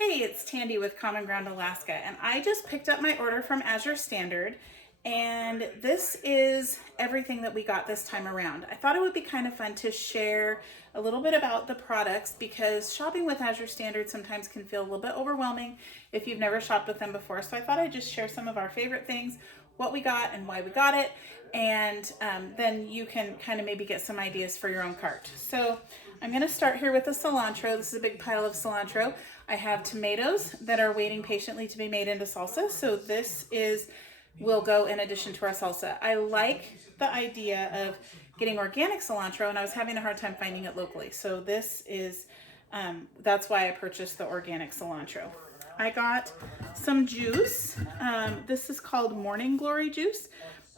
Hey, it's Tandy with Common Ground Alaska, and I just picked up my order from Azure Standard, and this is everything that we got this time around. I thought it would be kind of fun to share a little bit about the products because shopping with Azure Standard sometimes can feel a little bit overwhelming if you've never shopped with them before. So I thought I'd just share some of our favorite things, what we got and why we got it, and then you can kind of maybe get some ideas for your own cart. So I'm going to start here with the cilantro. This is a big pile of cilantro. I have tomatoes that are waiting patiently to be made into salsa. So this will go in addition to our salsa. I like the idea of getting organic cilantro, and I was having a hard time finding it locally. So this is, that's why I purchased the organic cilantro. I got some juice. This is called Morning Glory juice.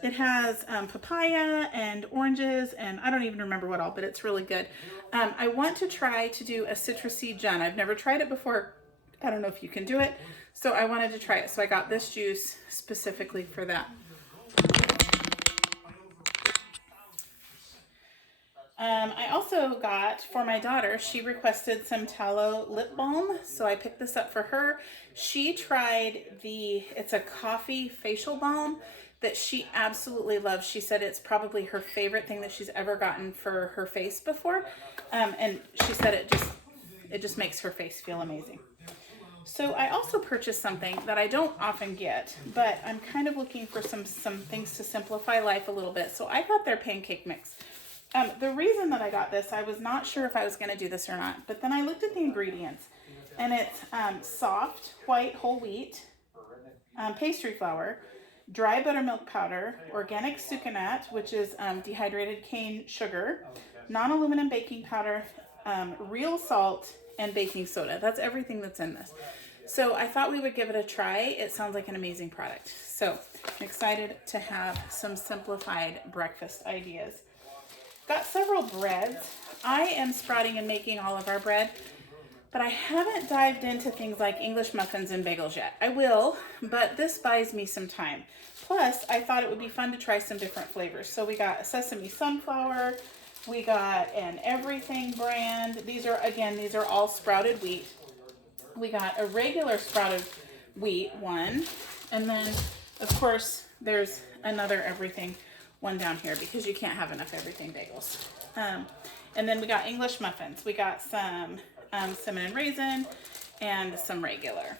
It has papaya and oranges, and I don't even remember what all, but it's really good. I want to try to do a citrusy gin. I've never tried it before. I don't know if you can do it, so I wanted to try it. So I got this juice specifically for that. I also got, for my daughter, she requested some tallow lip balm, so I picked this up for her. She tried it's a coffee facial balm that she absolutely loves. She said it's probably her favorite thing that she's ever gotten for her face before. And she said it just makes her face feel amazing. So I also purchased something that I don't often get, but I'm kind of looking for some things to simplify life a little bit. So I got their pancake mix. The reason that I got this, I was not sure if I was going to do this or not, but then I looked at the ingredients, and it's soft white whole wheat, pastry flour, dry buttermilk powder, organic sucanat, which is dehydrated cane sugar, non-aluminum baking powder, real salt, and baking soda. That's everything that's in this. So I thought we would give it a try. It sounds like an amazing product. So I'm excited to have some simplified breakfast ideas. Got several breads. I am sprouting and making all of our bread, but I haven't dived into things like English muffins and bagels yet. I will, but this buys me some time. Plus, I thought it would be fun to try some different flavors. So we got a sesame sunflower, we got an everything brand. These are all sprouted wheat. We got a regular sprouted wheat one, and then of course there's another everything one down here because you can't have enough everything bagels. And then we got English muffins. We got some cinnamon raisin and some regular.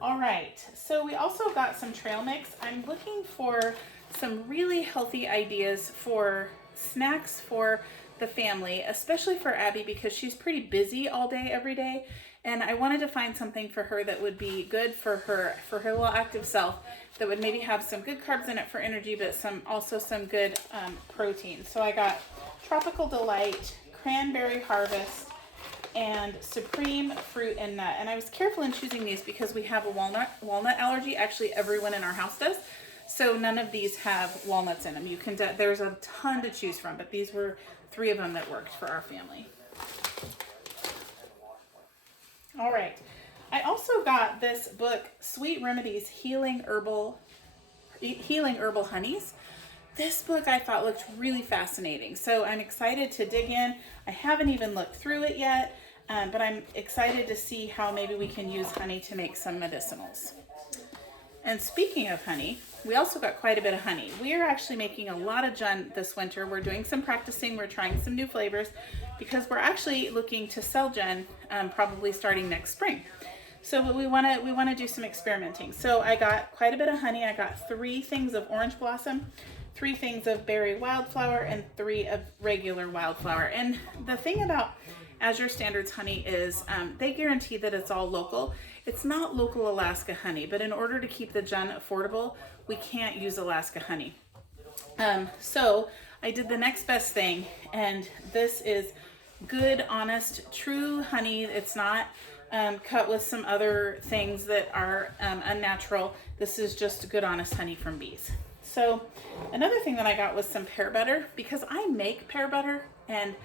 All right, so we also got some trail mix. I'm looking for some really healthy ideas for snacks for the family, especially for Abby because she's pretty busy all day, every day. And I wanted to find something for her that would be good for her little active self, that would maybe have some good carbs in it for energy, but also some good protein. So I got Tropical Delight, Cranberry Harvest, and Supreme Fruit and Nut. And I was careful in choosing these because we have a walnut allergy. Actually, everyone in our house does. So none of these have walnuts in them. There's a ton to choose from, but these were 3 of them that worked for our family. All right. I also got this book, Sweet Remedies Healing Herbal Honeys. This book I thought looked really fascinating, so I'm excited to dig in. I haven't even looked through it yet, but I'm excited to see how maybe we can use honey to make some medicinals. And speaking of honey, we also got quite a bit of honey. We are actually making a lot of gin this winter. We're doing some practicing. We're trying some new flavors because we're actually looking to sell gin probably starting next spring. So we want to do some experimenting. So I got quite a bit of honey. I got 3 things of orange blossom, 3 things of berry wildflower, and 3 of regular wildflower. And the thing about Azure Standard's honey is they guarantee that it's all local. It's not local Alaska honey, but in order to keep the gin affordable, we can't use Alaska honey. So I did the next best thing, and this is good, honest, true honey. It's not cut with some other things that are unnatural. This is just good, honest honey from bees. So another thing that I got was some pear butter because I make pear butter and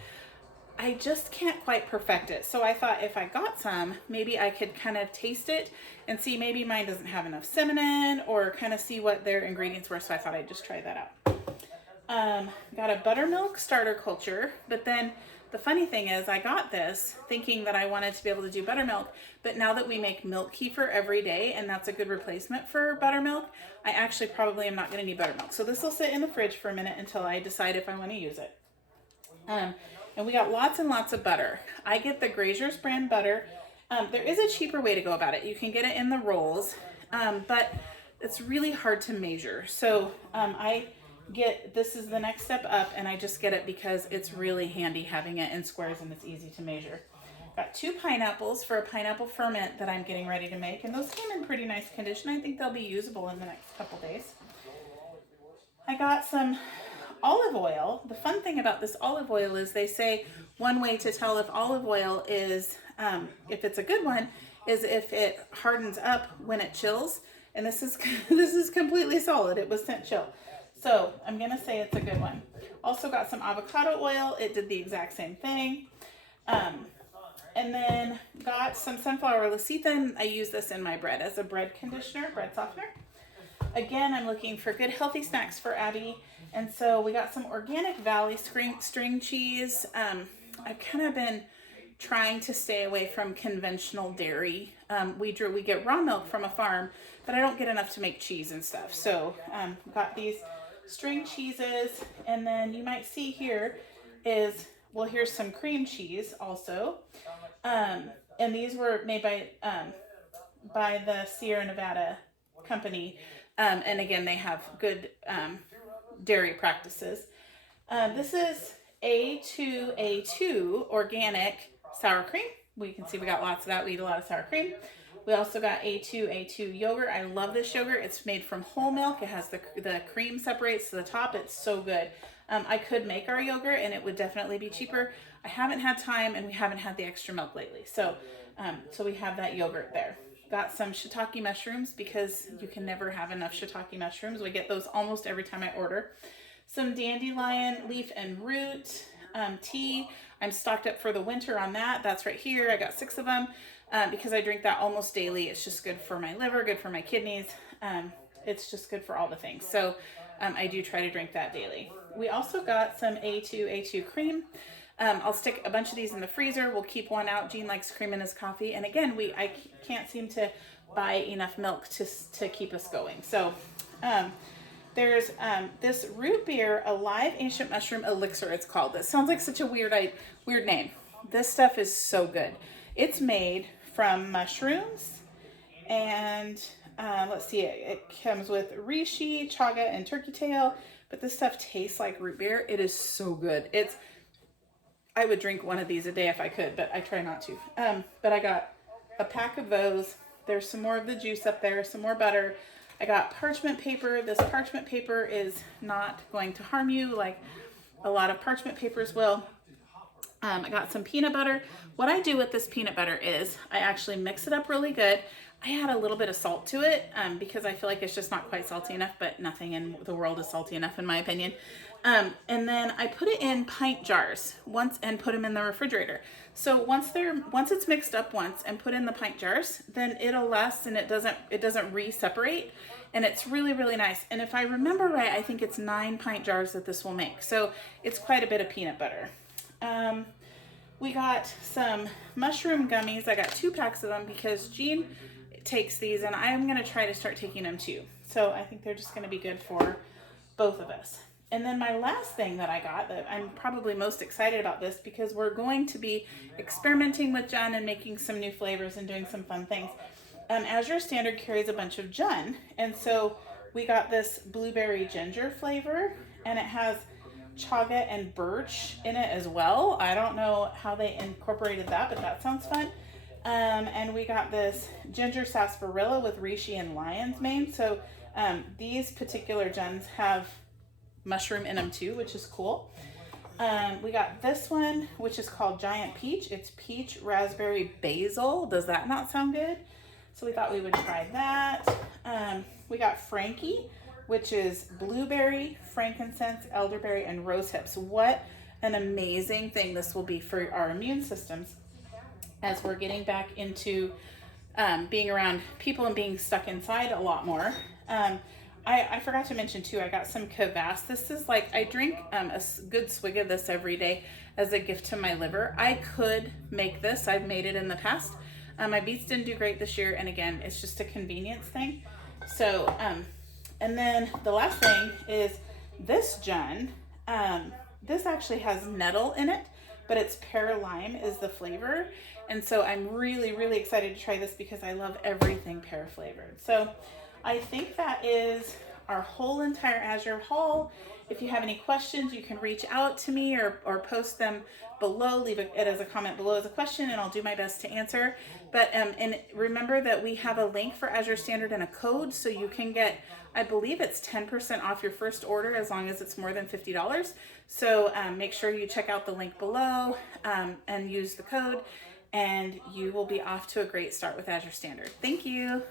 I just can't quite perfect it. So I thought if I got some, maybe I could kind of taste it and see maybe mine doesn't have enough cinnamon or kind of see what their ingredients were. So I thought I'd just try that out. Got a buttermilk starter culture, but then the funny thing is I got this thinking that I wanted to be able to do buttermilk, but now that we make milk kefir every day and that's a good replacement for buttermilk, I actually probably am not going to need buttermilk. So this will sit in the fridge for a minute until I decide if I want to use it. And we got lots and lots of butter. I get the Grazier's brand butter. There is a cheaper way to go about it. You can get it in the rolls, but it's really hard to measure. So this is the next step up, and I just get it because it's really handy having it in squares and it's easy to measure. Got 2 pineapples for a pineapple ferment that I'm getting ready to make, and those came in pretty nice condition. I think they'll be usable in the next couple days. I got some olive oil. The fun thing about this olive oil is they say one way to tell if olive oil is, if it's a good one, is if it hardens up when it chills. And this is completely solid. It was sent chill. So I'm going to say it's a good one. Also got some avocado oil. It did the exact same thing. And then got some sunflower lecithin. I use this in my bread as a bread conditioner, bread softener. Again, I'm looking for good healthy snacks for Abby. And so we got some organic Valley string cheese. I've kind of been trying to stay away from conventional dairy. We get raw milk from a farm, but I don't get enough to make cheese and stuff. So got these string cheeses, and then you might see here is, well, here's some cream cheese also. And these were made by the Sierra Nevada company. And again, they have good dairy practices. This is A2 organic sour cream. We can see we got lots of that. We eat a lot of sour cream. We also got A2 yogurt. I love this yogurt. It's made from whole milk. It has the cream separates to the top. It's so good. I could make our yogurt and it would definitely be cheaper. I haven't had time and we haven't had the extra milk lately. So we have that yogurt there. Got some shiitake mushrooms because you can never have enough shiitake mushrooms. We get those almost every time I order. Some dandelion leaf and root tea. I'm stocked up for the winter on that. That's right here. I got 6 of them because I drink that almost daily. It's just good for my liver, good for my kidneys. It's just good for all the things. So I do try to drink that daily. We also got some A2 cream. I'll stick a bunch of these in the freezer. We'll keep one out. Gene likes cream in his coffee. And again, I can't seem to buy enough milk to keep us going. So there's this root beer, a live ancient mushroom elixir, it's called. That sounds like such a weird name. This stuff is so good. It's made from mushrooms, and let's see, it comes with reishi, chaga, and turkey tail. But this stuff tastes like root beer. It is so good. I would drink one of these a day if I could, but I try not to. But I got a pack of those. There's some more of the juice up there, some more butter. I got parchment paper. This parchment paper is not going to harm you like a lot of parchment papers will. I got some peanut butter. What I do with this peanut butter is I actually mix it up really good. I add a little bit of salt to it because I feel like it's just not quite salty enough, but nothing in the world is salty enough in my opinion. And then I put it in pint jars and put them in the refrigerator. So once it's mixed up once and put in the pint jars, then it'll last and it doesn't re-separate, and it's really, really nice. And if I remember right, I think it's 9 pint jars that this will make. So it's quite a bit of peanut butter. We got some mushroom gummies. I got 2 packs of them because Gene takes these and I'm going to try to start taking them too. So I think they're just going to be good for both of us. And then my last thing that I got that I'm probably most excited about this because we're going to be experimenting with Jun and making some new flavors and doing some fun things. Azure Standard carries a bunch of Jun, and so we got this blueberry ginger flavor, and it has chaga and birch in it as well. I don't know how they incorporated that, but that sounds fun. And we got this ginger sarsaparilla with reishi and lion's mane. So these particular Juns have mushroom in them too, which is cool. We got this one, which is called Giant Peach. It's peach, raspberry, basil. Does that not sound good? So we thought we would try that. We got Frankie, which is blueberry, frankincense, elderberry, and rose hips. What an amazing thing this will be for our immune systems as we're getting back into being around people and being stuck inside a lot more. I forgot to mention too, I got some Kvass. This is like, I drink good swig of this every day as a gift to my liver. I could make this. I've made it in the past. My beets didn't do great this year, and again, it's just a convenience thing. So, and then the last thing is this Jen. This actually has nettle in it, but it's pear lime is the flavor. And so I'm really, really excited to try this because I love everything pear flavored. So I think that is our whole entire Azure haul. If you have any questions, you can reach out to me or post them below. Leave it as a comment below as a question, and I'll do my best to answer. But and remember that we have a link for Azure Standard and a code, so you can get, I believe it's 10% off your first order as long as it's more than $50. So make sure you check out the link below and use the code, and you will be off to a great start with Azure Standard. Thank you.